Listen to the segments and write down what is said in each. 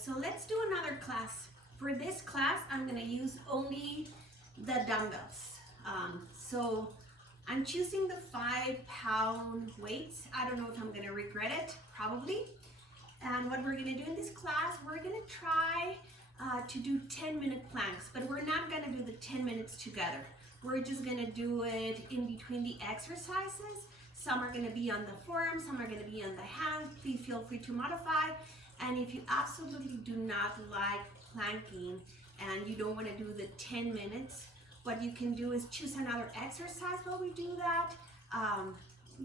So let's do another class. For this class, I'm gonna use only the dumbbells. So I'm choosing the 5-pound weights. I don't know if I'm gonna regret it, probably. And what we're gonna do in this class, we're gonna try to do 10-minute planks, but we're not gonna do the 10 minutes together. We're just gonna do it in between the exercises. Some are gonna be on the forearms, some are gonna be on the hands. Please feel free to modify. And if you absolutely do not like planking and you don't wanna do the 10 minutes, what you can do is choose another exercise while we do that.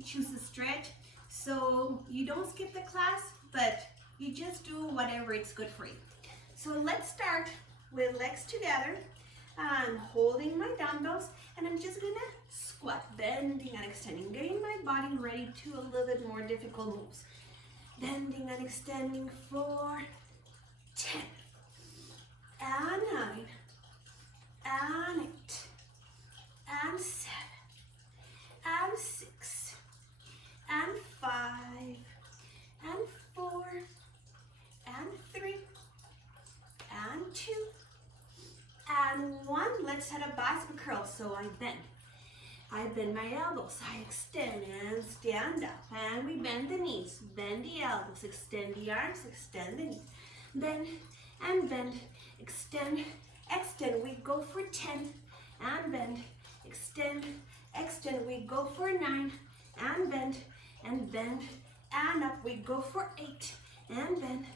Choose a stretch. So you don't skip the class, but you just do whatever it's good for you. So let's start with legs together. I'm holding my dumbbells and I'm just gonna squat, bending and extending, getting my body ready to a little bit more difficult moves. Bending and extending for 10, and 9, and 8, and 7, and 6, and 5, and 4, and 3, and 2, and 1. Let's set a bicep curl. So I bend my elbows, I extend and stand up, and we bend the knees, bend the elbows, extend the arms, extend the knees, bend and bend, extend, extend, we go for 10, and bend, extend, extend, we go for 9, and bend, and up, we go for 8, and bend,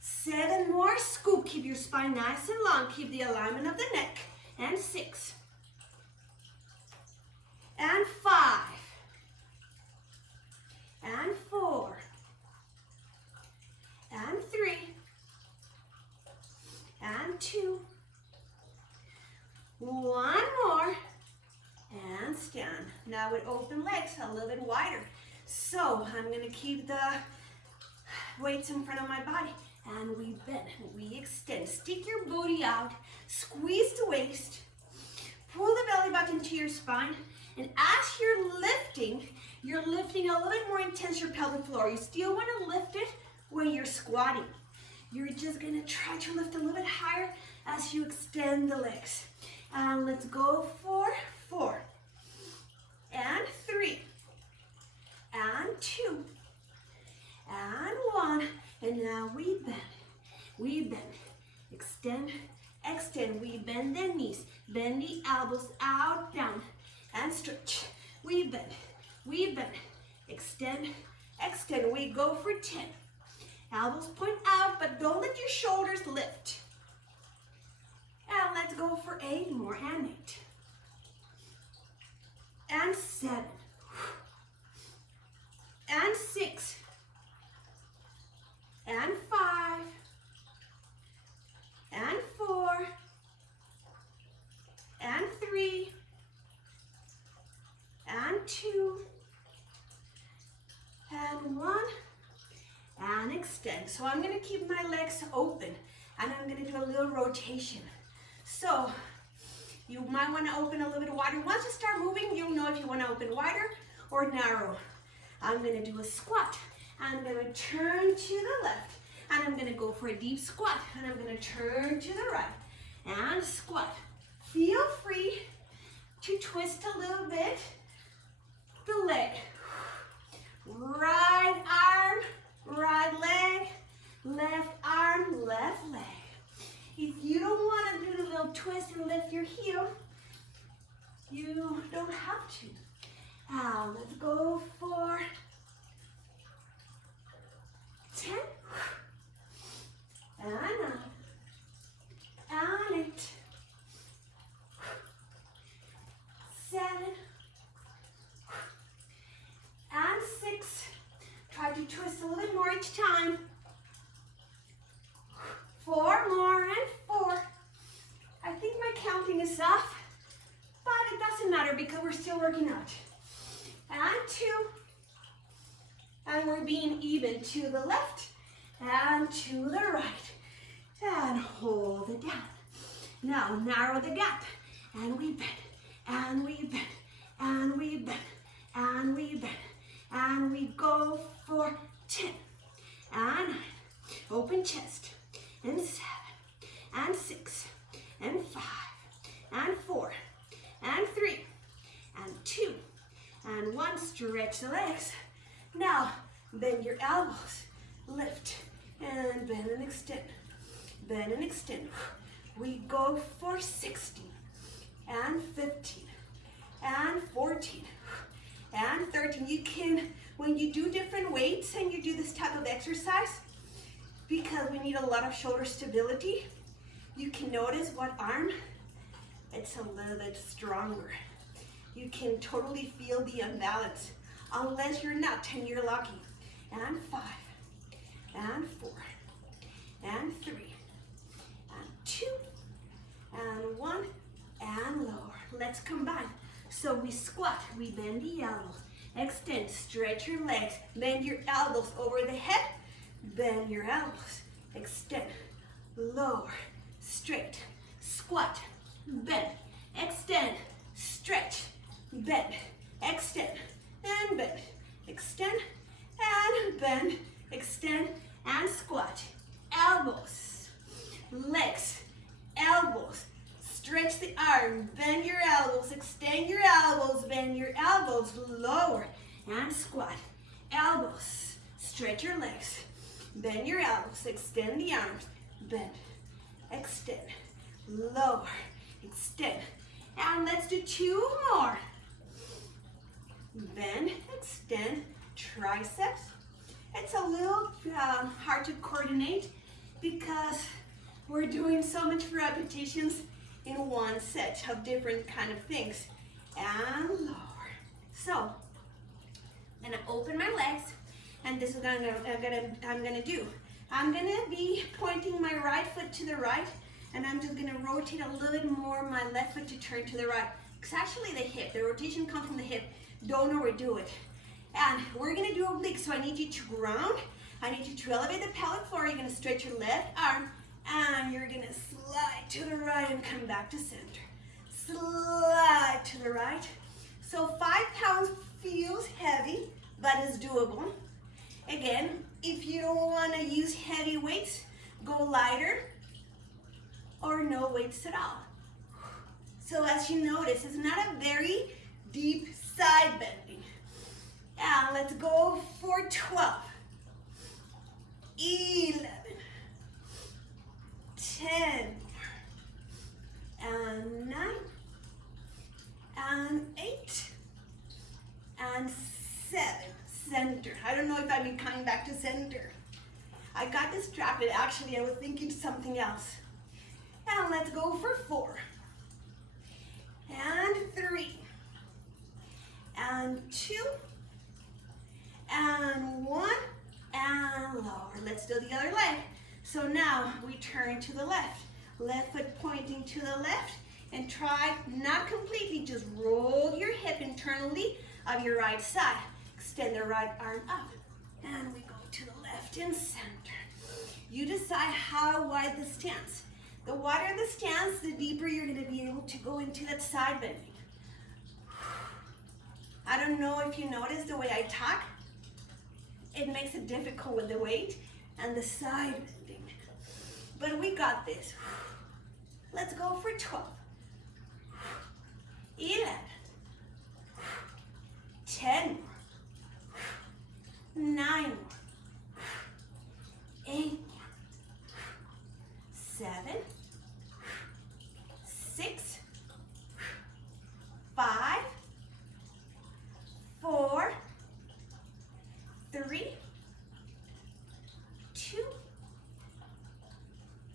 7 more, scoop, keep your spine nice and long, keep the alignment of the neck, and 6, and 5, and 4, and 3, and 2, 1 more, and stand. Now with open legs, a little bit wider. So I'm gonna keep the weights in front of my body, and we bend, we extend. Stick your booty out, squeeze the waist, pull the belly back into your spine, and as you're lifting a little bit more intense your pelvic floor. You still want to lift it when you're squatting. You're just gonna try to lift a little bit higher as you extend the legs. And let's go for 4, and 3, and 2, and 1. And now we bend, extend, extend. We bend the knees, bend the elbows out, down, and stretch. We bend, extend, extend. We go for 10. Elbows point out, but don't let your shoulders lift. And let's go for 8 more, and 8, and 7, and 6, and 5, and 4, and 3, and 2, and 1, and extend. So I'm gonna keep my legs open, and I'm gonna do a little rotation. So you might wanna open a little bit wider. Once you start moving, you'll know if you wanna open wider or narrow. I'm gonna do a squat. I'm gonna turn to the left, and I'm gonna go for a deep squat, and I'm gonna turn to the right, and squat. Feel free to twist a little bit the leg. Right arm, right leg, left arm, left leg. If you don't want to do the little twist and lift your heel, you don't have to. Now let's go for 10, and 9, and 8, 7, and 6. Try to twist a little bit more each time. 4 more, and 4. I think my counting is off, but it doesn't matter because we're still working out. And 2. And we're being even to the left and to the right. And hold it down. Now narrow the gap. And we bend, and we bend, and we bend, and we bend. And we go for 10, and 9, Open chest. And 7, and 6, and 5, and 4, and 3, and 2, and 1. Stretch the legs. Now, bend your elbows. Lift, and bend and extend. Bend and extend. We go for 16, and 15, and 14, and 13. You can, when you do different weights and you do this type of exercise, because we need a lot of shoulder stability, you can notice what arm, it's a little bit stronger. You can totally feel the imbalance, unless you're not and you're lucky. And 5, and 4, and 3, and 2, and 1, and lower. Let's combine. So we squat, we bend the elbows, extend, stretch your legs, bend your elbows over the head, bend your elbows, extend, lower, straight, squat, bend, extend, stretch, bend, extend, and bend, extend, and bend, extend, and squat. Elbows, legs, elbows, stretch the arm, bend your elbows, extend your elbows, bend your elbows, lower, and squat. Elbows, stretch your legs, bend your elbows, extend the arms, bend, extend, lower, extend. And let's do 2 more. Bend, extend, triceps. It's a little hard to coordinate because we're doing so much repetitions in one set of different kind of things. And lower. So, I'm gonna open my legs, and this is what I'm gonna do. I'm gonna be pointing my right foot to the right, and I'm just gonna rotate a little bit more my left foot to turn to the right. It's actually the hip. The rotation comes from the hip. Don't overdo it. And we're gonna do obliques, so I need you to ground. I need you to elevate the pelvic floor. You're gonna stretch your left arm, and you're gonna slide to the right and come back to center. Slide to the right. So 5 pounds feels heavy, but it's doable. Again, if you don't wanna use heavy weights, go lighter or no weights at all. So as you notice, it's not a very deep side bending. And let's go for 12, 11, 10, and 9, and 8, and 7. Center. I don't know if I've been coming back to center. I got distracted. Actually, I was thinking something else. And let's go for 4, and 3, and 2, and 1, and lower. Let's do the other leg. So now we turn to the left. Left foot pointing to the left, and try not completely, just roll your hip internally of your right side. Extend the right arm up, and we go to the left and center. You decide how wide the stance. The wider the stance, the deeper you're going to be able to go into that side bending. I don't know if you notice the way I talk. It makes it difficult with the weight and the side bending. But we got this. Let's go for 12, 11, 10 more, 9 more, 8 more, 7, 6, 5, 4, 3, 2,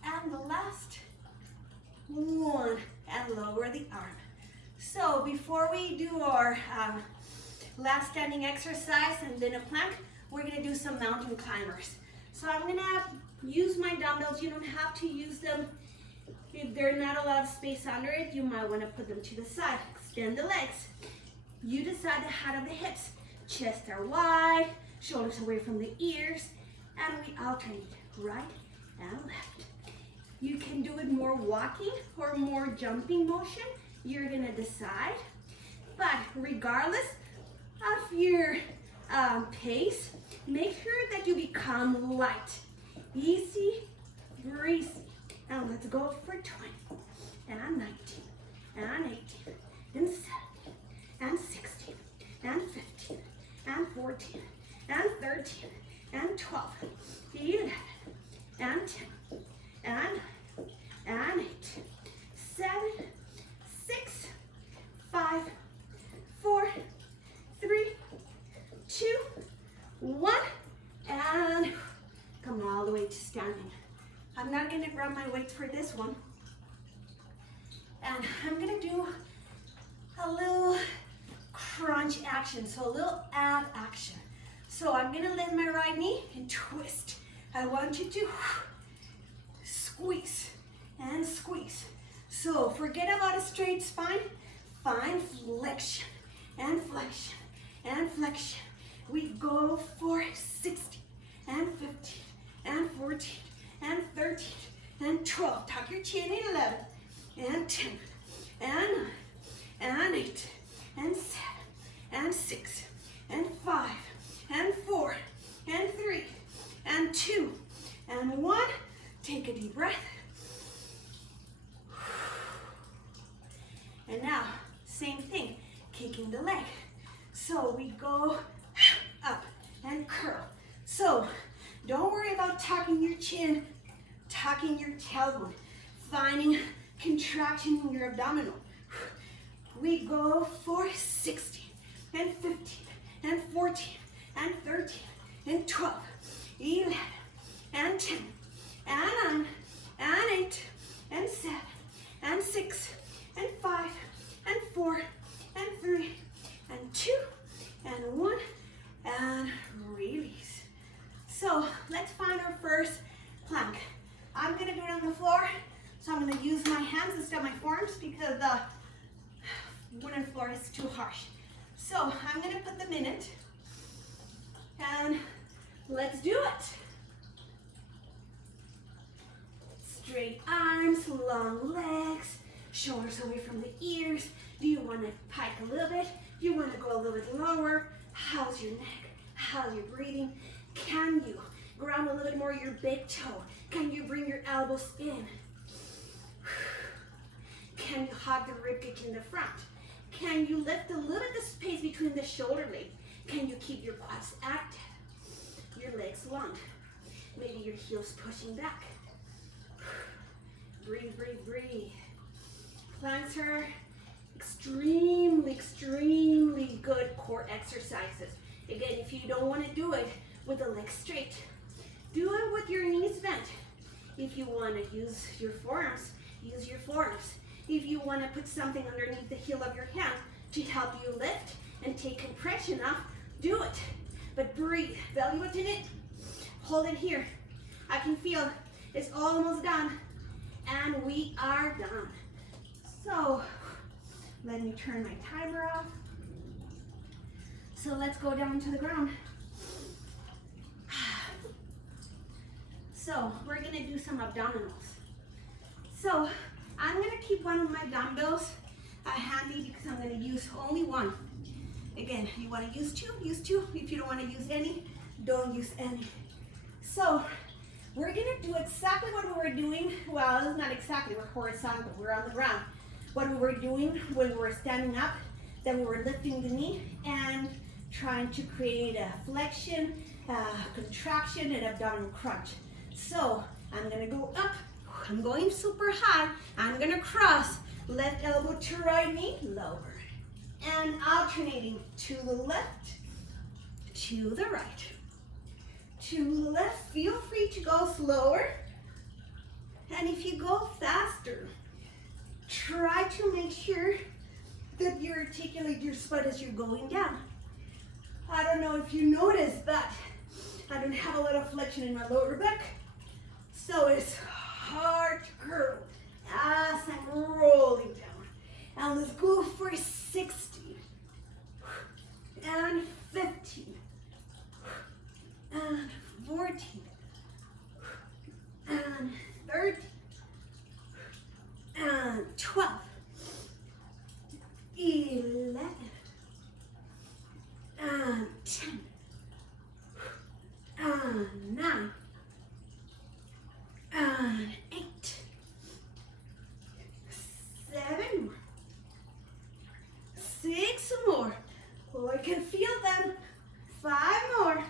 and the last 1, and lower the arm. So before we do our last standing exercise and then a plank, we're gonna do some mountain climbers. So I'm gonna use my dumbbells. You don't have to use them. If there's not a lot of space under it, you might wanna put them to the side. Extend the legs. You decide the height of the hips. Chest are wide, shoulders away from the ears, and we alternate right and left. You can do it more walking or more jumping motion. You're gonna decide. But regardless of your pace, make sure that you become light. Easy breezy. Now let's go for 20 and 19 and 18 and 17 and 16 and 15 and 14 and 13 and 12, 11 and 10 and 9 and 8, 7, 6, 5, 4, 3, 2, 1, and come all the way to standing. I'm not gonna grab my weights for this one. And I'm gonna do a little crunch action, so a little ab action. So I'm gonna lift my right knee and twist. I want you to squeeze and squeeze. So forget about a straight spine, find flexion and flexion and flexion. We go for 16 and 15 and 14 and 13 and 12. Tuck your chin in 11 and 10 and 9 and 8 and 7 and 6 and 5 and 4 and 3 and 2 and 1. Take a deep breath. And now, same thing, kicking the leg. So we go up and curl. So don't worry about tucking your chin, tucking your tailbone, finding contraction in your abdominal. We go for 16 and 15 and 14 and 13 and 12, 11 and 10 and 9 and 8 and 7 and 6 and 5 and 4 and 3 and 2 and 1 and release. So let's find our first plank. I'm gonna do it on the floor, so I'm gonna use my hands instead of my forearms because the wooden floor is too harsh. So I'm gonna put them in it, and let's do it. Straight arms, long legs, shoulders away from the ears. Do you want to pike a little bit? Do you want to go a little bit lower? How's your neck? How's your breathing? Can you ground a little bit more your big toe? Can you bring your elbows in? Can you hug the ribcage in the front? Can you lift a little bit the space between the shoulder blades? Can you keep your quads active? Your legs long. Maybe your heels pushing back. Breathe, breathe, breathe. Planks are extremely, extremely good core exercises. Again, if you don't want to do it with the legs straight, do it with your knees bent. If you want to use your forearms, use your forearms. If you want to put something underneath the heel of your hand to help you lift and take compression off, do it. But breathe, belly button it, hold it here. I can feel it's almost done, and we are done. So let me turn my timer off. So let's go down to the ground. So we're gonna do some abdominals. So I'm gonna keep one of my dumbbells handy because I'm gonna use only one. Again, you wanna use two, use two. If you don't wanna use any, don't use any. So we're gonna do exactly what we were doing. Well, it's not exactly, we're horizontal, we're on the ground. What we were doing when we were standing up, then we were lifting the knee and trying to create a flexion, contraction, and abdominal crunch. So I'm gonna go up, I'm going super high, I'm gonna cross, left elbow to right knee, lower. And alternating to the left, to the right. To the left, feel free to go slower. And if you go faster, try to make sure that you articulate your spine as you're going down. I don't know if you noticed, but I don't have a lot of flexion in my lower back, so it's hard to curl as I'm rolling down. And let's go for 60 and 15 and 14 and 13 and 12, 11 and 10 and 9 can feel them. 5 more.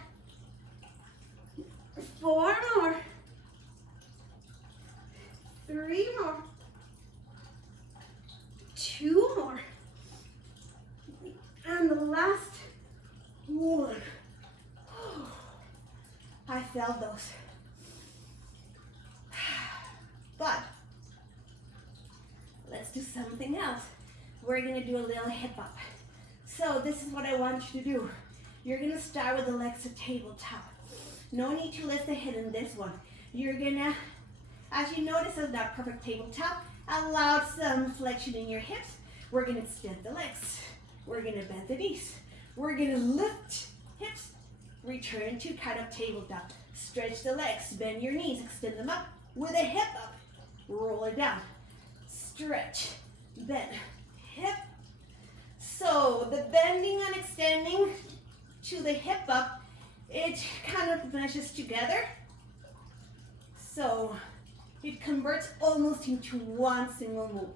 4 more. 3 more. 2 more. And the last one. I felt those. But let's do something else. We're gonna do a little hip up. So this is what I want you to do. You're gonna start with the legs at tabletop. No need to lift the head in this one. You're gonna, as you notice, it's not perfect tabletop. Allow some flexion in your hips. We're gonna extend the legs. We're gonna bend the knees. We're gonna lift hips. Return to kind of tabletop. Stretch the legs, bend your knees, extend them up with a hip up. Roll it down. Stretch, bend, hip. So the bending and extending to the hip up, it kind of meshes together. So it converts almost into one single move.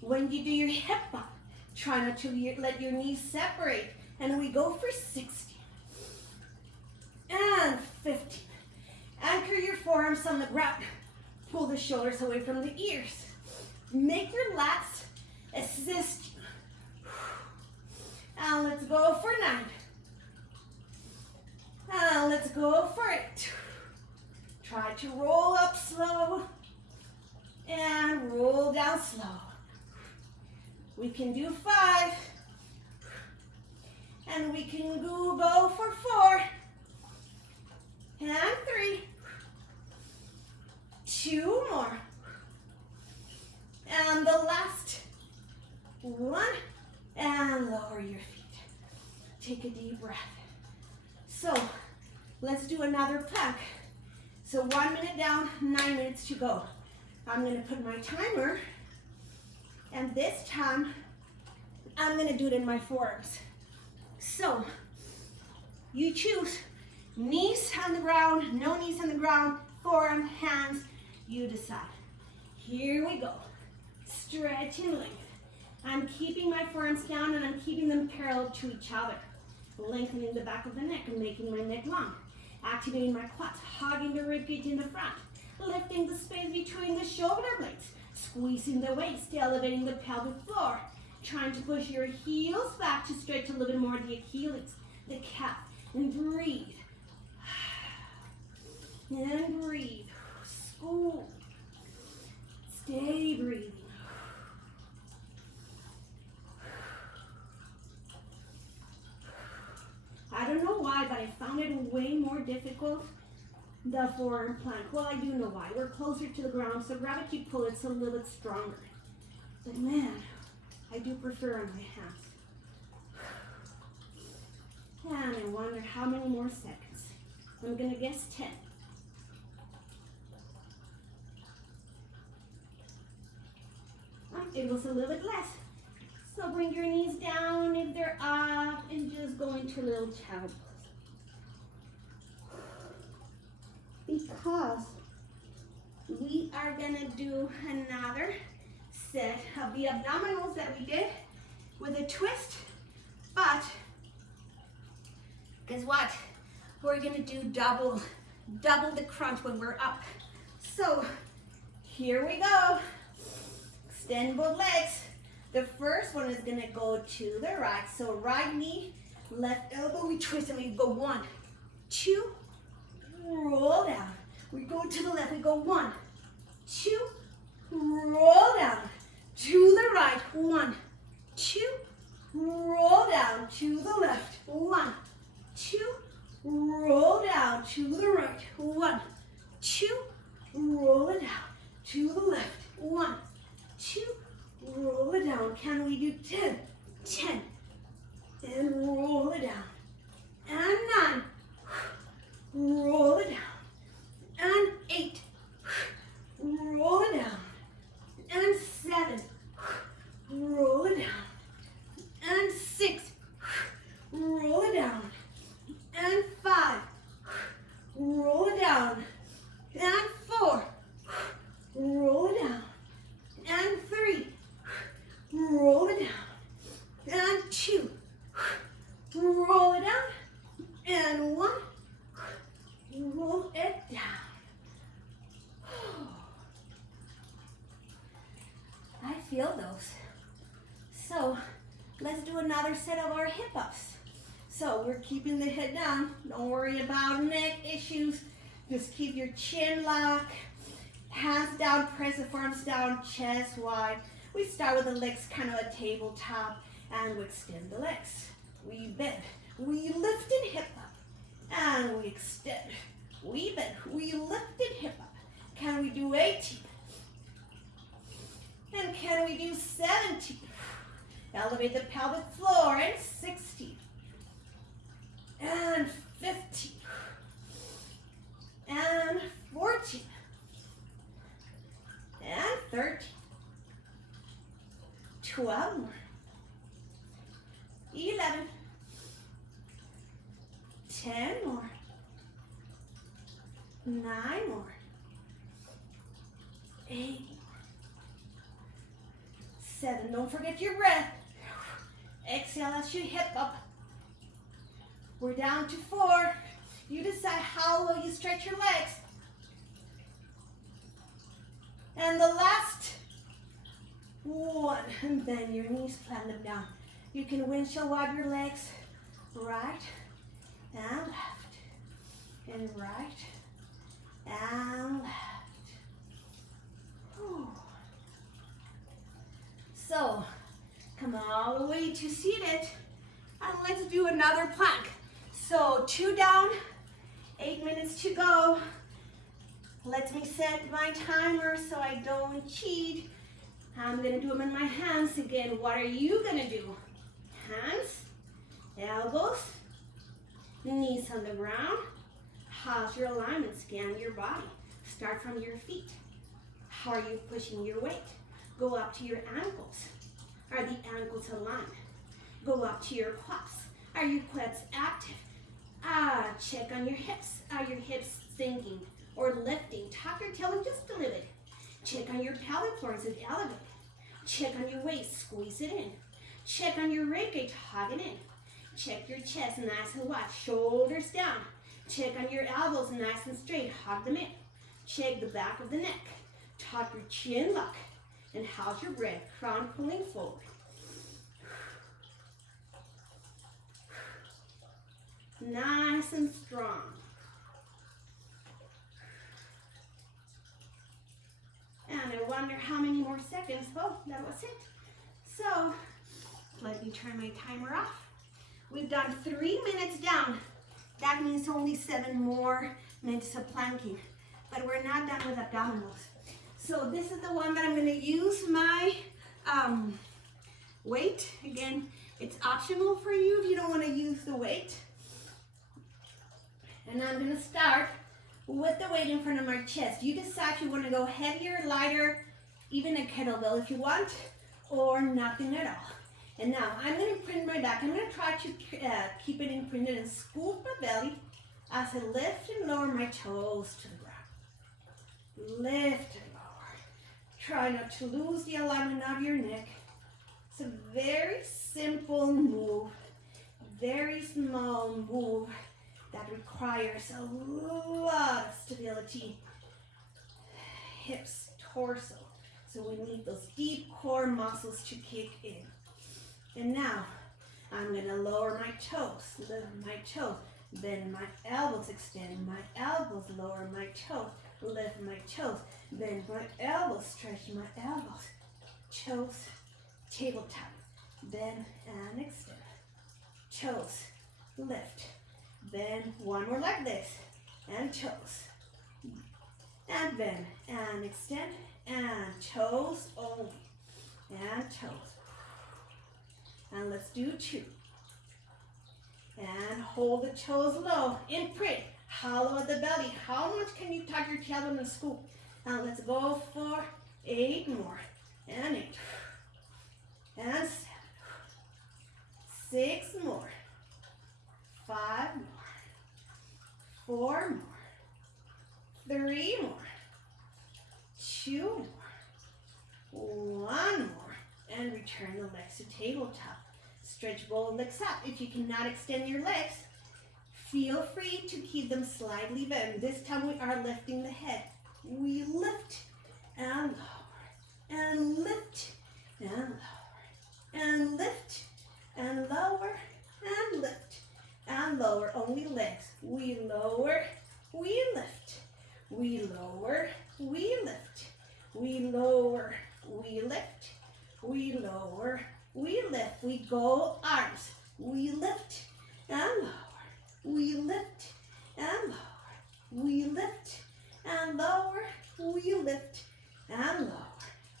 When you do your hip up, try not to let your knees separate. And we go for 60. And 15. Anchor your forearms on the ground. Pull the shoulders away from the ears. Make your lats assist you. And let's go for 9. And let's go for 8. Try to roll up slow and roll down slow. We can do 5. And we can go for 4. And 3. 2 more. And the last 1. And lower your feet. Take a deep breath. So let's do another plank. So 1 minute down, 9 minutes to go. I'm gonna put my timer, and this time I'm gonna do it in my forearms. So you choose knees on the ground, no knees on the ground, forearm, hands, you decide. Here we go. Stretch and length. I'm keeping my forearms down and I'm keeping them parallel to each other. Lengthening the back of the neck and making my neck long. Activating my quads, hugging the ribcage in the front. Lifting the space between the shoulder blades. Squeezing the waist, elevating the pelvic floor. Trying to push your heels back to stretch a little bit more the Achilles, the calf, and breathe. And breathe. School. Stay breathing. I don't know why, but I found it way more difficult, the forearm plank. Well, I do know why. We're closer to the ground, so gravity pull, it's a little bit stronger. But man, I do prefer on my hands. And I wonder how many more seconds. I'm gonna guess 10. It was a little bit less. So bring your knees down if they're up and just go into a little child pose. Because we are gonna do another set of the abdominals that we did with a twist, but guess what? We're gonna do double the crunch when we're up. So here we go. Extend both legs. The first one is gonna go to the right. So right knee, left elbow, we twist and we go 1, 2, roll down. We go to the left, we go 1, 2, roll down. To the right, 1, 2, roll down. To the left, 1, 2, roll down. To the right, 1, 2, roll it down. To the left, 1, 2, roll it down. Can we do 10? 10. And roll it down. And 9. Roll it down. And 8. Roll it down. And 7. Roll it down. And 6. Roll another set of our hip ups. So we're keeping the head down. Don't worry about neck issues. Just keep your chin locked, hands down, press the arms down, chest wide. We start with the legs kind of a tabletop, and we extend the legs. We bend, we lift and hip up, and we extend. We bend, we lift and hip up. Can we do 18? And can we do 17? Elevate the pelvic floor, and 16. And 15. And 14. And 13. 12 more. 11. 10 more. 9 more. 8. 7. Don't forget your breath. Exhale as you hip up. We're down to 4. You decide how low you stretch your legs. And the last 1. And bend your knees, plant them down. You can windshield wipe your legs right and left. And right and left. Whew. So, come all the way to seated, and let's do another plank. So 2 down, 8 minutes to go. Let me set my timer so I don't cheat. I'm gonna do them in my hands again. What are you gonna do? Hands, elbows, knees on the ground. How's your alignment? Scan your body. Start from your feet. How are you pushing your weight? Go up to your ankles. Are the ankles aligned? Go up to your quads. Are your quads active? Check on your hips. Are your hips sinking or lifting? Tuck your tail in just a little bit. Check on your pelvic floor. Is it elevated? Check on your waist. Squeeze it in. Check on your ribcage. Hug it in. Check your chest. Nice and wide. Shoulders down. Check on your elbows. Nice and straight. Hug them in. Check the back of the neck. Tuck your chin lock. And how's your breath? Crown pulling forward. Nice and strong. And I wonder how many more seconds. Oh, that was it. So, let me turn my timer off. We've done 3 minutes down. That means only 7 more minutes of planking. But we're not done with abdominals. So this is the one that I'm going to use my weight. Again, it's optional for you if you don't want to use the weight. And I'm going to start with the weight in front of my chest. You decide if you want to go heavier, lighter, even a kettlebell if you want, or nothing at all. And now I'm going to print my back. I'm going to try to keep it imprinted and scoop my belly as I lift and lower my toes to the ground. Lift and lower. Try not to lose the alignment of your neck. It's a very simple move, very small move that requires a lot of stability. Hips, torso. So we need those deep core muscles to kick in. And now I'm going to lower my toes, lift my toes, bend my elbows, extend my elbows, lower my toes, lift my toes, bend my elbows, stretch my elbows, toes, tabletop, bend and extend, toes, lift, bend, one more like this, and toes, and bend and extend, and toes only, and toes. And let's do 2. And hold the toes low. Imprint. Hollow at the belly. How much can you tuck your tailbone and scoop? And let's go for 8 more. And 8. And 7. 6 more. 5 more. 4 more. 3 more. 2 more. 1 more. And return the legs to tabletop. Stretch both legs up. If you cannot extend your legs, feel free to keep them slightly bent. This time we are lifting the head. We lift and lower, and lift and lower, and lift and lower, and lift, and lower, only legs. We lower, we lift, we lower, we lift, we lower, we lift, we lower, we lift. We go arms, we lift, and lower, we lift, and lower, we lift, and lower, we lift, and lower.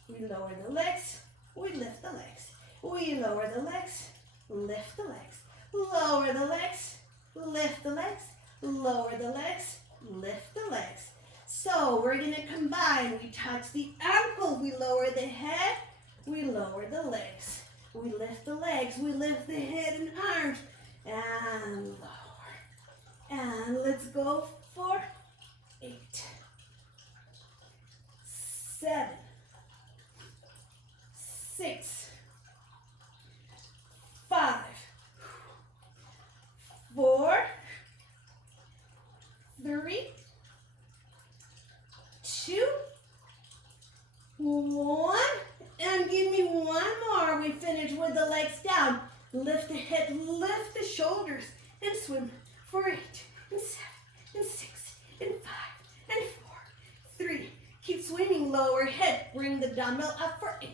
We lower the legs, we lift the legs. We lower the legs, lift the legs. Lower the legs, lift the legs. Lower the legs, lift the legs. So we're going to combine. We touch the ankle, we lower the head, we lower the legs. We lift the legs, we lift the head and arms, and lower. And let's go for 8, 7, 6, 5, 4, 3, 2, 1, and give me one more. We finish with the legs down. Lift the head, lift the shoulders, and swim for 8, and 7, and 6, and 5, and 4, 3. Keep swimming, lower head. Bring the dumbbell up for 8,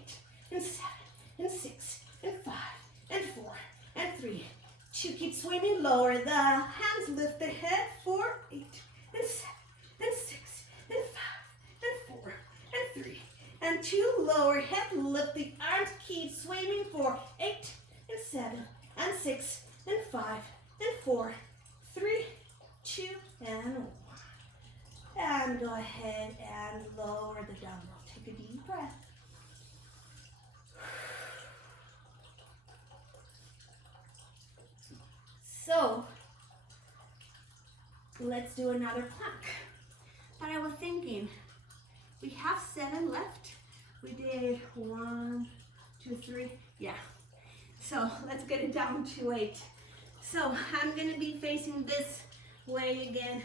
and 7, and 6, and 5, and 4, and 3. 2. Keep swimming, lower the hands, lift the head for 8, and 7, and 6, and 5, and 4, and 3. And 2, lower head, lift the arms, keep swimming for 8, and 7, and 6, and 5, and 4, 3, 2, and 1. And go ahead and lower the dumbbell. Take a deep breath. So, let's do another plank. But I was thinking, we have 7 left. We did 1, 2, 3, yeah. So let's get it down to 8. So I'm gonna be facing this way again,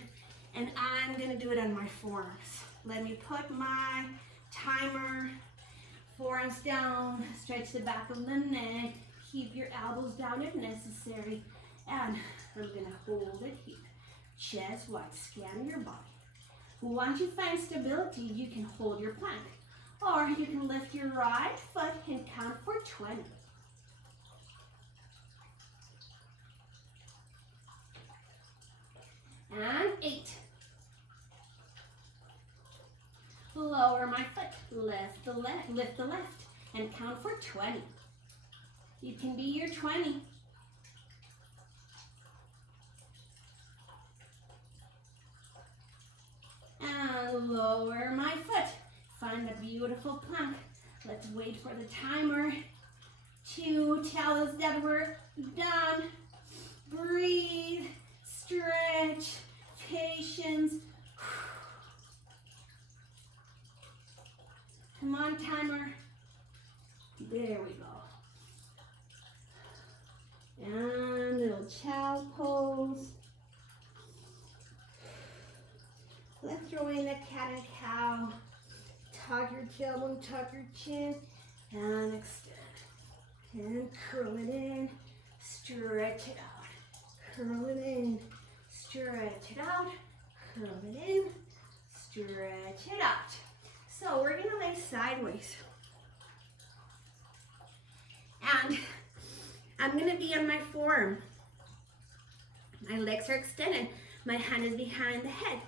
and I'm gonna do it on my forearms. Let me put my timer, forearms down, stretch the back of the neck, keep your elbows down if necessary, and I'm gonna hold it here. Chest wide, scan your body. Once you find stability, you can hold your plank. Or you can lift your right foot and count for 20. And 8. Lower my foot, lift the left, and count for 20. You can be your 20. And lower my foot. Find a beautiful plank. Let's wait for the timer to tell us that we're done. Breathe, stretch, patience. Come on, timer. There we go. And little child pose. Let's throw in a cat and cow. Tuck your tailbone, tuck your chin, and extend. And curl it in, stretch it out. Curl it in, stretch it out. Curl it in, stretch it out. So we're gonna lay sideways. And I'm gonna be on my forearm. My legs are extended. My hand is behind the head.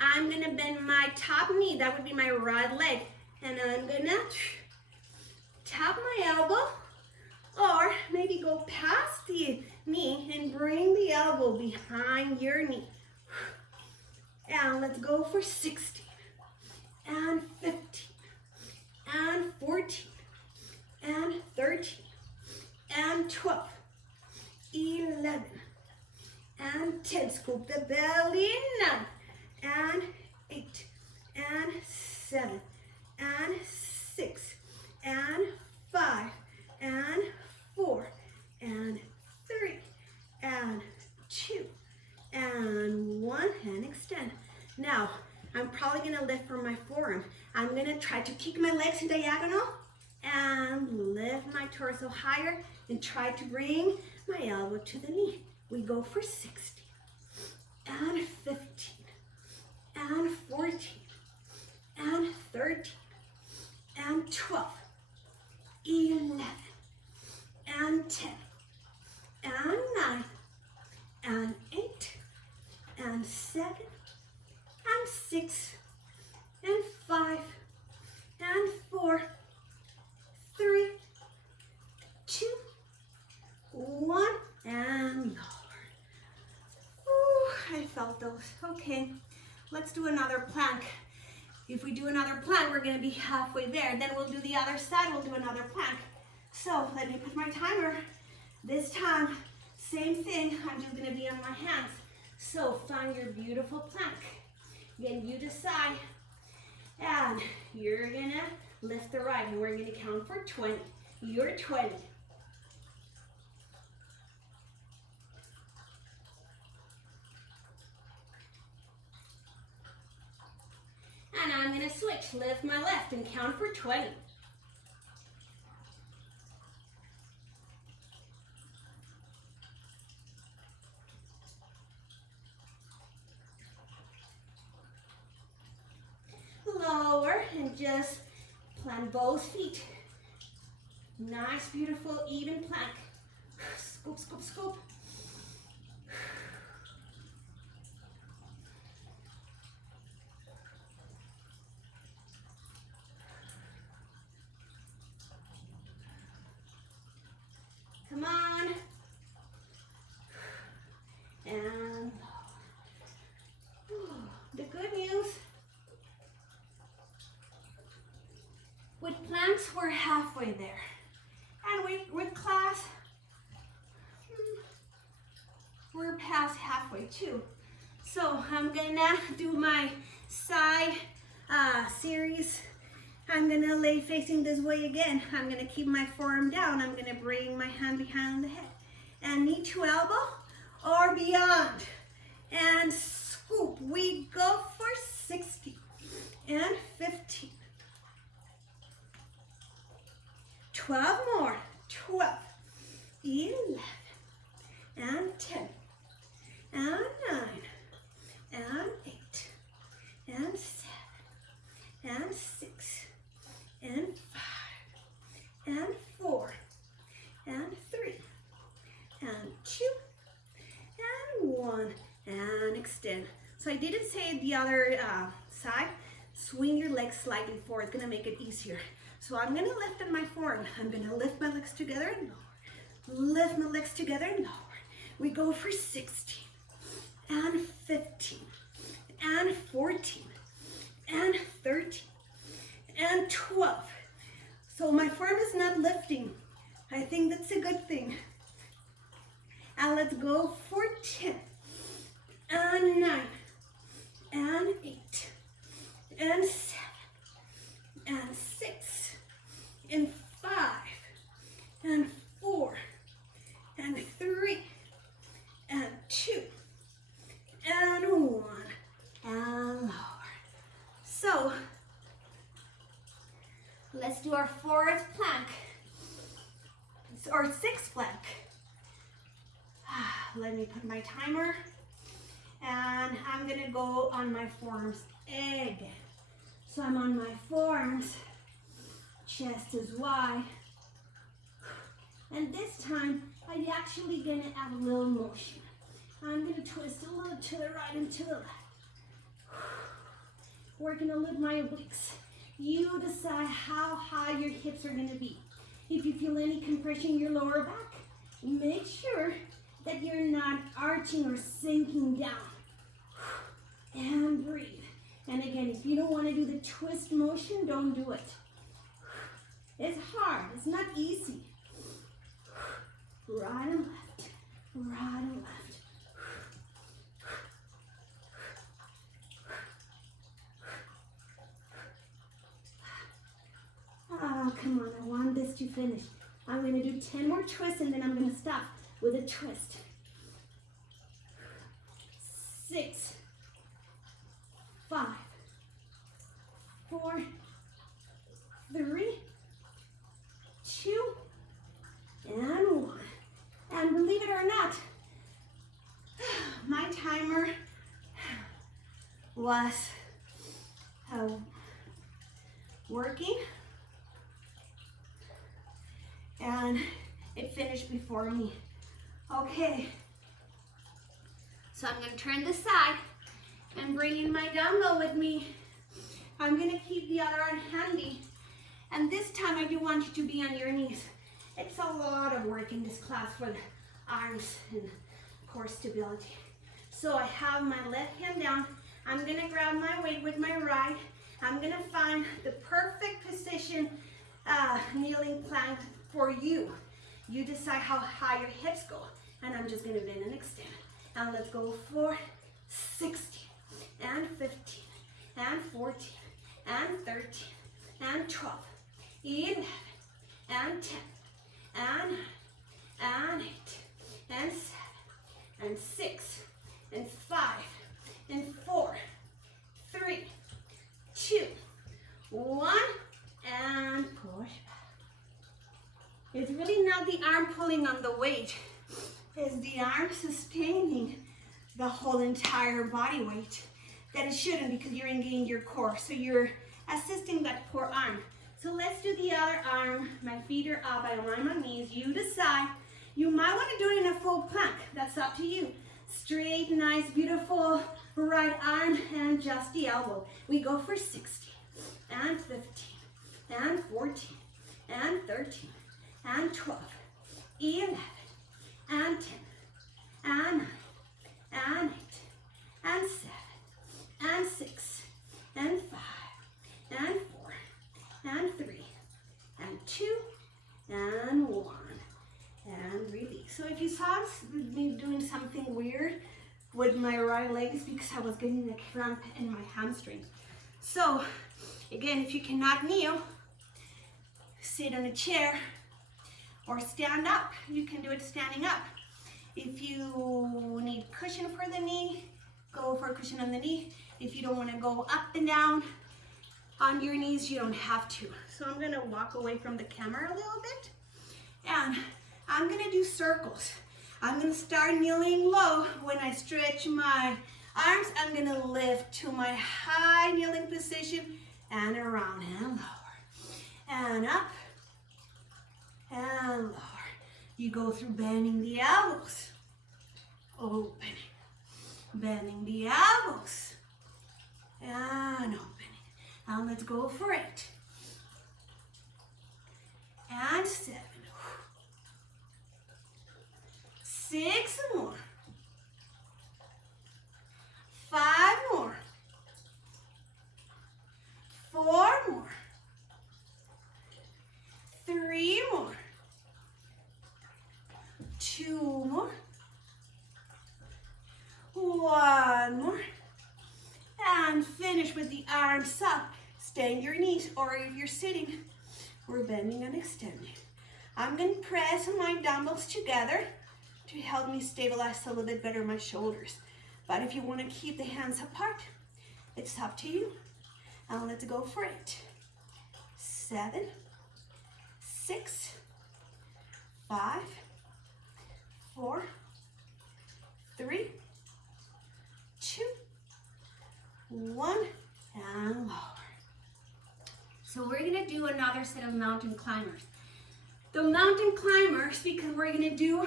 I'm gonna bend my top knee, that would be my right leg, and I'm gonna tap my elbow, or maybe go past the knee and bring the elbow behind your knee. And let's go for 16, and 15, and 14, and 13, and 12, 11, and 10. Scoop the belly, 9, and 8, and 7, and 6, and 5, and 4, and 3, and 2, and 1, and extend. Now, I'm probably gonna lift from my forearm. I'm gonna try to kick my legs in diagonal and lift my torso higher and try to bring my elbow to the knee. We go for 60 and 15 and 14 and 13 and 12, 11 and 10 and 9 and 8 and 7 and 6 and 5 and 4, 3, 2, 1, and lower. Ooh, I felt those. Okay, let's do another plank. If we do another plank, we're gonna be halfway there. Then we'll do the other side, we'll do another plank. So let me put my timer. This time, same thing, I'm just gonna be on my hands. So find your beautiful plank. Then you decide, and you're gonna lift the right, and we're gonna count for 20. You're 20. And I'm gonna switch, lift my left and count for 20. Lower and just plant both feet. Nice, beautiful, even plank. Scoop, scoop, scoop. Come on. And the good news, with planks, we're halfway there. And with class, we're past halfway too. So I'm gonna do my side series. I'm gonna lay facing this way again. I'm gonna keep my forearm down. I'm gonna bring my hand behind the head and knee to elbow or beyond. And scoop. We go for 60 and 15. 12 more. 12, 11, and 10, and 9, and 8, and 7, and 6, and 5, and 4, and 3, and 2, and 1, and extend. So I didn't say the other side. Swing your legs slightly forward. It's gonna make it easier. So I'm gonna lift in my forearm. I'm gonna lift my legs together and lower. Lift my legs together and lower. We go for 16, and 15, and 14, and 13, and 12. So my forearm is not lifting. I think that's a good thing. And let's go for 10, and 9, and 8, and 7, and 6, and 5, and 4, and 3, and 2, and 1, and lower. So let's do our fourth plank, or sixth plank. Let me put my timer, and I'm gonna go on my forearms again. So I'm on my forearms, chest is wide, and this time I'm actually gonna add a little motion. I'm gonna twist a little to the right and to the left. We're gonna lift my obliques. You decide how high your hips are gonna be. If you feel any compression in your lower back, make sure that you're not arching or sinking down. And breathe. And again, if you don't want to do the twist motion, don't do it. It's hard, it's not easy. Right and left, right and left. Oh, come on, I want this to finish. I'm going to do 10 more twists and then I'm going to stop with a twist. 6, 5, 4, 3, was working, and it finished before me. Okay, so I'm gonna turn this side and bring in my dumbbell with me. I'm gonna keep the other arm handy, and this time I do want you to be on your knees. It's a lot of work in this class for the arms and core stability. So I have my left hand down. I'm gonna grab my weight with my right. I'm gonna find the perfect position, kneeling plank for you. You decide how high your hips go. And I'm just gonna bend and extend. And let's go for 16, and 15, and 14, and 13, and 12, 11, and 10, and 9, and 8, and 7, and 6, and 5, and 4, 3, 2, 1, and push back. It's really not the arm pulling on the weight. It's the arm sustaining the whole entire body weight. That it shouldn't, because you're engaging your core. So you're assisting that core arm. So let's do the other arm. My feet are up, I'm on my knees. You decide. You might want to do it in a full plank. That's up to you. Straight, nice, beautiful right arm and just the elbow. We go for 16, and 15, and 14, and 13, and 12, 11, and 10, and 9, and 8, and 7, and 6, and 5, and 4, and 3, and 2, and 1, and release. So if you saw me doing something weird with my right leg, it's because I was getting a cramp in my hamstring. So again, if you cannot kneel, sit on a chair or stand up. You can do it standing up. If you need cushion for the knee, go for a cushion on the knee. If you don't want to go up and down on your knees, you don't have to. So I'm gonna walk away from the camera a little bit, and I'm gonna do circles. I'm gonna start kneeling low. When I stretch my arms, I'm gonna lift to my high kneeling position, and around and lower, and up, and lower. You go through bending the elbows, opening, bending the elbows, and opening. Now let's go for it. And 7, 6 more, 5 more, 4 more, 3 more, 2 more, 1 more, and finish with the arms up. Stay on your knees, or if you're sitting, we're bending and extending. I'm going to press my dumbbells together to help me stabilize a little bit better my shoulders. But if you want to keep the hands apart, it's up to you. And let's go for it. 7, 6, 5, 4, 3, 2, 1, and lower. So we're gonna do another set of mountain climbers. The mountain climbers, because we're gonna do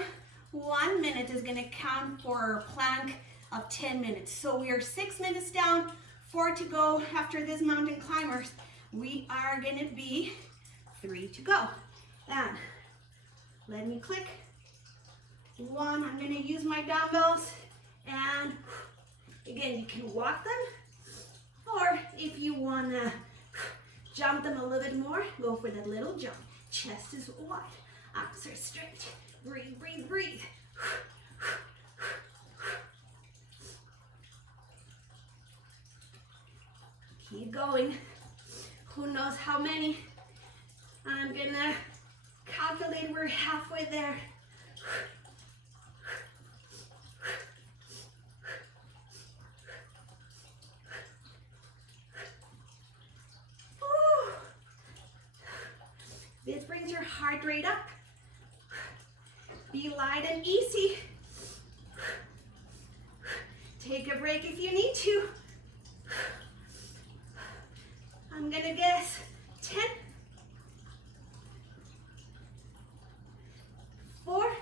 1 minute, is gonna count for a plank of 10 minutes. So we are 6 minutes down, 4 to go. After this mountain climbers, we are gonna be 3 to go. And let me click. 1, I'm gonna use my dumbbells, and again, you can walk them, or if you wanna jump them a little bit more, go for that little jump. Chest is wide, arms are straight. Breathe, breathe, breathe. Keep going. Who knows how many? I'm gonna calculate, we're halfway there. This brings your heart rate up. Be light and easy. Take a break if you need to. I'm gonna guess 10, 4,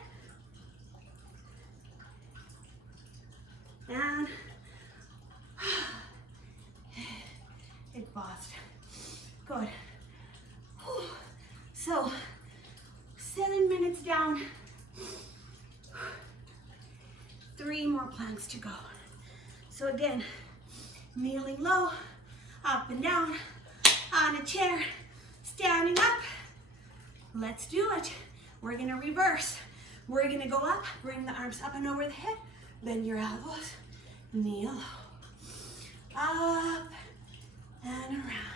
and it paused. Good. So 7 minutes down. 3 more planks to go. So again, kneeling low, up and down, on a chair, standing up. Let's do it. We're gonna reverse. We're gonna go up, bring the arms up and over the head, bend your elbows, kneel low. Up and around.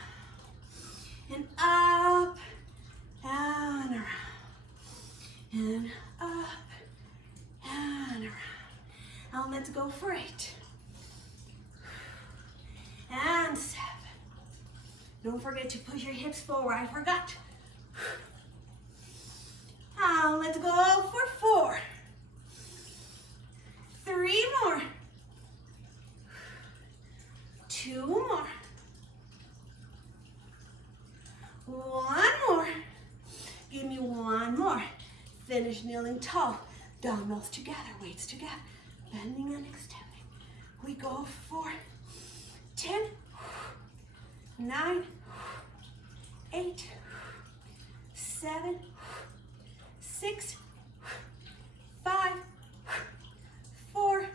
And up and around. And up and around. Now let's go for 8. And 7. Don't forget to push your hips forward. I forgot. Now let's go for 4. 3 more. 2 more. 1 more. Give me 1 more. Finish kneeling tall. Dumbbells together, weights together. Bending and extending. We go for 10, 9, 8, 7, 6, 5, 4,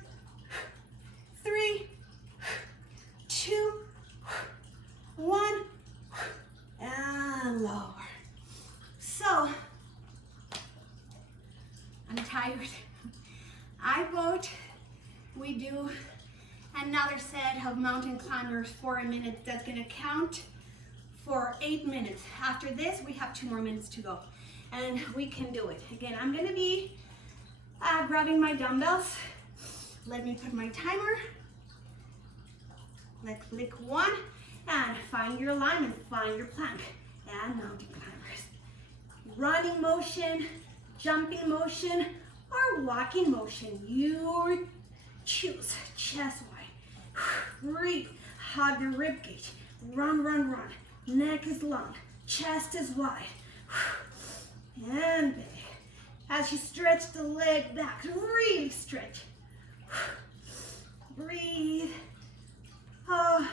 3, 2, 1, and lower. So, I'm tired. I vote we do another set of mountain climbers for a minute. That's gonna count for 8 minutes. After this, we have 2 more minutes to go. And we can do it. Again, I'm gonna be grabbing my dumbbells. Let me put my timer. Let's click 1 and find your alignment, find your plank, and mountain climbers. Running motion, jumping motion, or walking motion. You choose. Chest wide. Breathe. Hug your rib cage. Run, run, run. Neck is long. Chest is wide. And big. As you stretch the leg back, really stretch. Breathe. Oh,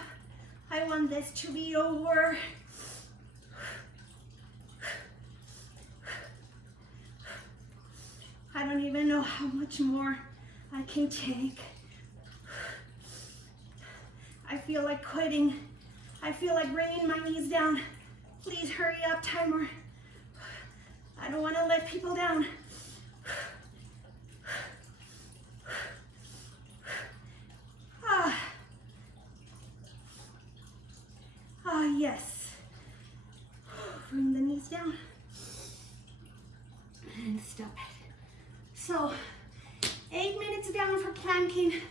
I want this to be over. I don't even know how much more I can take. I feel like quitting. I feel like bringing my knees down. Please hurry up, timer. I don't want to let people down. Yes. Bring the knees down. And stop it. So, 8 minutes down for planking,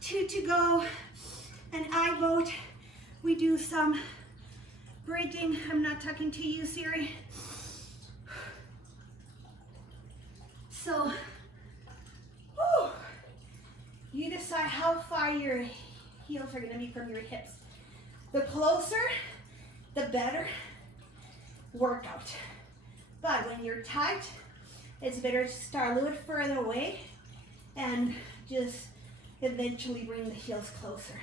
2 to go, and I vote we do some bridging. I'm not talking to you, Siri. So, you decide how far your heels are gonna be from your hips. The closer, the better workout. But when you're tight, it's better to start a little bit further away and just eventually bring the heels closer.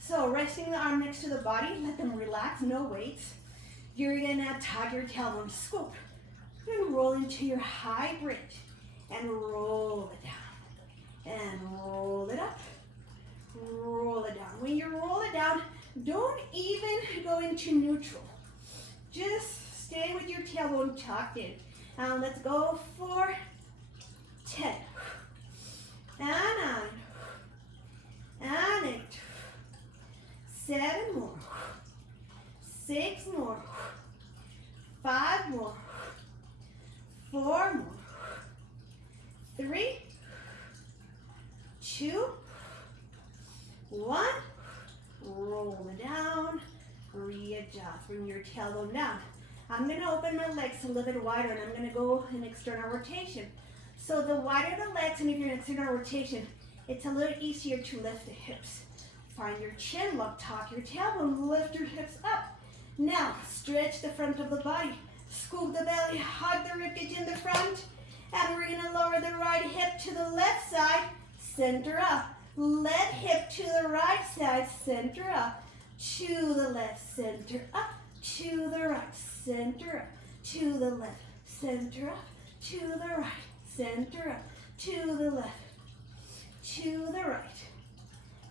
So resting the arm next to the body, let them relax, no weights. You're gonna tuck your tailbone, scoop, and roll into your high bridge and roll it down. And roll it up, roll it down. When you roll it down, don't even go into neutral. Just stay with your tailbone tucked in. Now let's go for 10, and 9, and 8, 7 more, 6 more, 5 more, 4 more, 3, 2, 1. Roll it down, readjust, bring your tailbone down. I'm gonna open my legs a little bit wider and I'm gonna go in external rotation. So the wider the legs and if you're in external rotation, it's a little easier to lift the hips. Find your chin lock, tuck your tailbone, lift your hips up, Now, stretch the front of the body. Scoop the belly, hug the ribcage in the front. And we're going to lower the right hip to the left side, center up. Left hip to the right side, center up. To the left, center up. To the right, center up. To the left, center up. To the right, center up. To the left. To the right.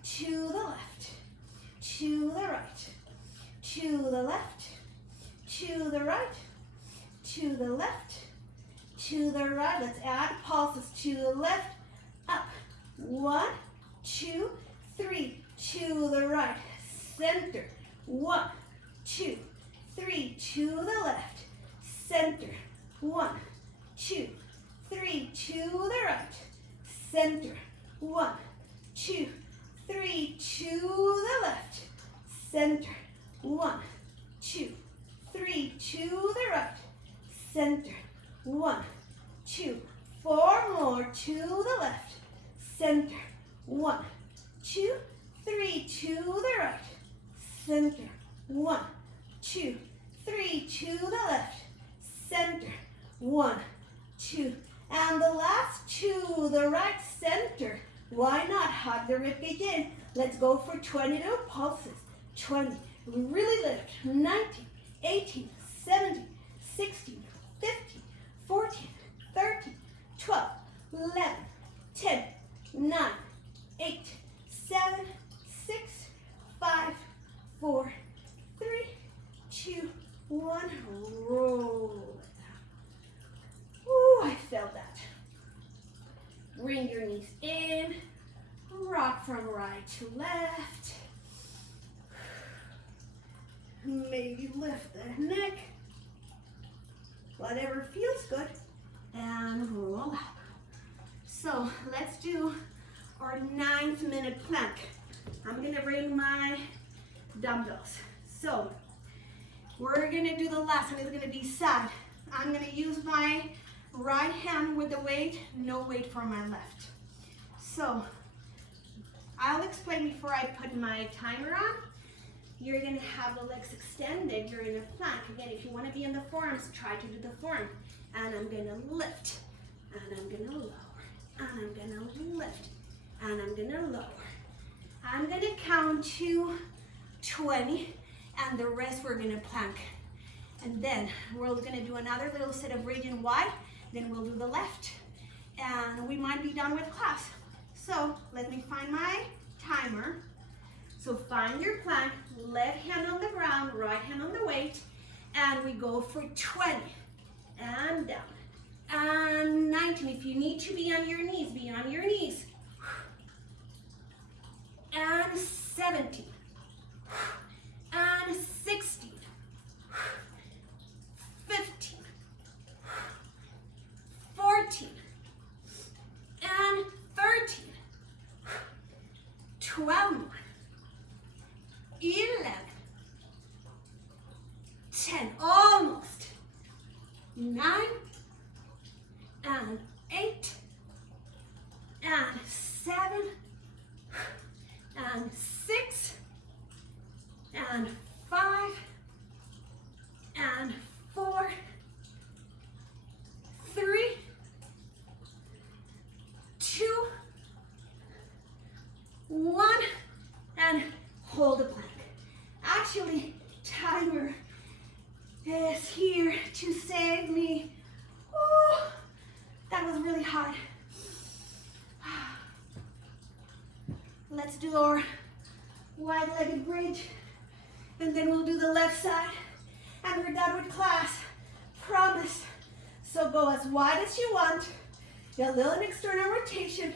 To the left. To the right. To the left. To the right. To the left. To the right. Let's add pulses. To the left. Up. 1, 2, 3. To the right. Center. 1, 2, 3. To the left. Center. 1, 2, 3. To the right. Center. 1, 2, 3. To the left. Center. 1, 2, 3. To the right. Center. 1, 2, 4 more. To the left. Center. 1, 2, 3. To the right. Center. 1, 2, 3. To the left. Center. 1, 2. And the last to the right, center. Why not? Hug the ribcage in. Let's go for 22 pulses. 20. Really lift. 19, 18, 17, 16, 15, 14, 13, 12, 11, 10, 9, 8, 7, 6, 5, 4, 3, 2, 1. Roll it down. Ooh, I felt that. Bring your knees in. Rock from right to left. Maybe lift the neck. Whatever feels good. And roll up. So let's do our 9th minute plank. I'm gonna bring my dumbbells. So we're gonna do the last one. It's gonna be side. I'm gonna use my right hand with the weight, no weight for my left. So I'll explain before I put my timer on. You're gonna have the legs extended. You're in a plank. Again, if you wanna be in the forearms, try to do the forearm. And I'm gonna lift, and I'm gonna lower, and I'm gonna lift, and I'm gonna lower. I'm gonna count to 20, and the rest we're gonna plank. And then we're gonna do another little set of region wide, then we'll do the left. And we might be done with class. So let me find my timer. So find your plank, left hand on the ground, right hand on the weight, and we go for 20. And down. And 19. If you need to be on your knees, be on your knees. And 17. And 16. 15. 14. And 13. 12 more. 11. 10. Almost. 9. And 8. And 7. And 6. And 5. And 4. 3. 2. 1. And hold the plank. Actually, timer is here to save me. Oh, that was really hard. Let's do our wide-legged bridge, and then we'll do the left side, and we're done with class. Promise. So go as wide as you want. A little external rotation.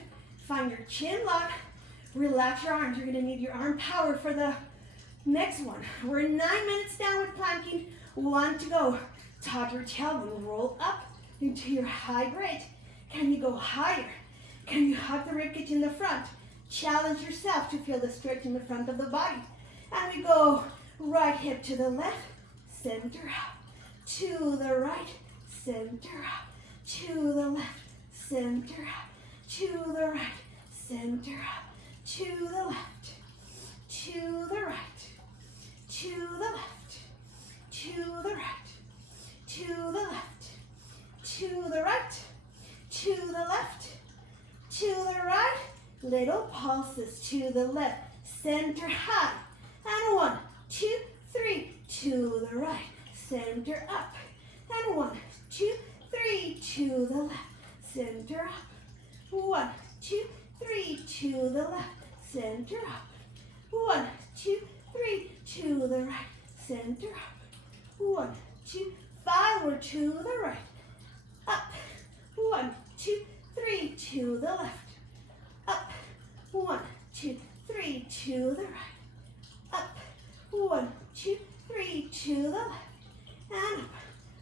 Find your chin lock. Relax your arms. You're gonna need your arm power for the next one. We're 9 minutes down with planking. 1 to go. Tuck your tailbone. Roll up into your high bridge. Can you go higher? Can you hug the ribcage in the front? Challenge yourself to feel the stretch in the front of the body. And we go right hip to the left, center up. To the right, center up. To the left, center up. To the right, center up. To the left, to the right, to the left, pulses to the left, center high. And 1, 2, 3, to the right, center up. And 1, 2, 3, to the left, center up. 1, 2, 3, to the left, center up. 1, 2, 3, to the right, center up. 1, 2, forward to the right, up. 1, 2, 3, to the left, up. 1, 2, 3, to the right, up. 1, 2, 3, to the left, and up.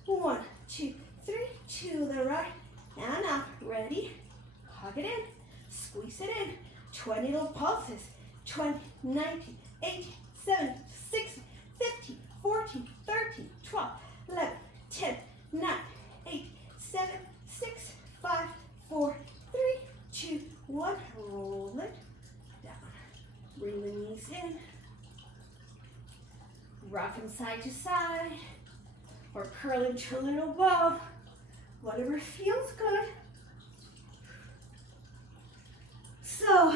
1, 2, 3, to the right, and up. Ready? Hug it in, squeeze it in. 20 little pulses. 20, 19, 18, 17, 16, 15, 14, 13, 12, 11, 10, 9, 8, 7, 6, 5, 4, 3, 2, 1. Roll it down. Bring the knees in. Rocking side to side. Or curl into a little bow. Whatever feels good. So,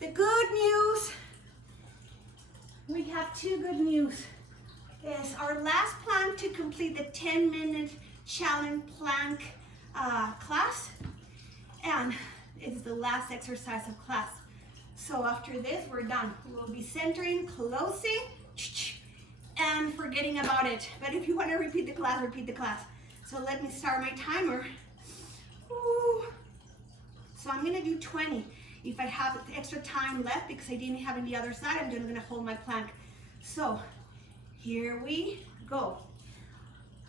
the good news, we have two good news. Is our last plank to complete the 10-minute challenge plank class, and it's the last exercise of class. So after this, we're done. We'll be centering, closing, and forgetting about it. But if you want to repeat the class, repeat the class. So let me start my timer. Ooh. So I'm gonna do 20. If I have extra time left because I didn't have it on the other side, I'm just gonna hold my plank. So here we go.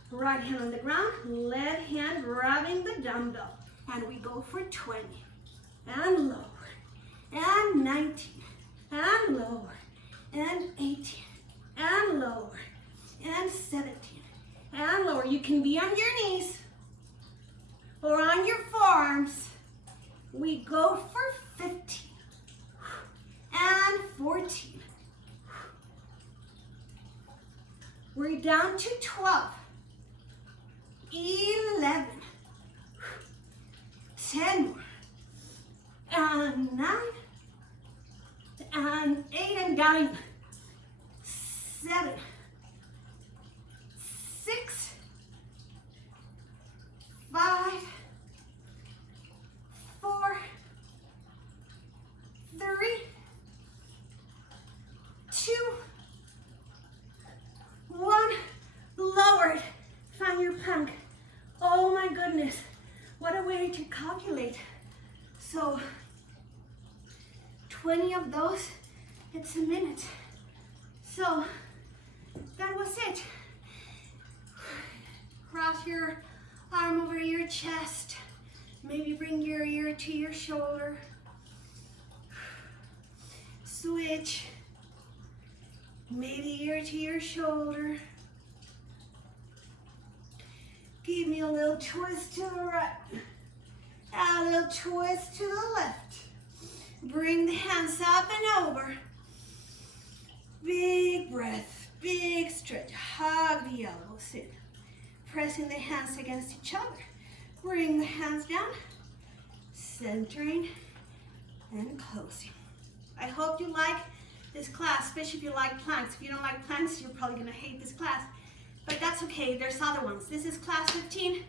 Right hand on the ground, left hand grabbing the dumbbell. And we go for 20. And lower. And 19. And lower. And 18. And lower. And 17. And lower. You can be on your knees or on your forearms. We go for 15. And 14. We're down to 12. 11. 10 more. And 9. And 8 and down. 7. 6. 5. 4. 3. 2. 1. Lowered. Find your plank. Oh my goodness. What a way to calculate. So 20 of those, it's a minute. So that was it. Cross your arm over your chest. Maybe bring your ear to your shoulder. Switch. Maybe ear to your shoulder. Give me a little twist to the right. A little twist to the left. Bring the hands up and over. Big breath, big stretch. Hug the elbows in. Pressing the hands against each other. Bring the hands down. Centering and closing. I hope you like this class, especially if you like planks. If you don't like planks, you're probably gonna hate this class. But that's okay, there's other ones. This is class 15,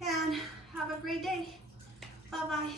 and have a great day. Bye-bye.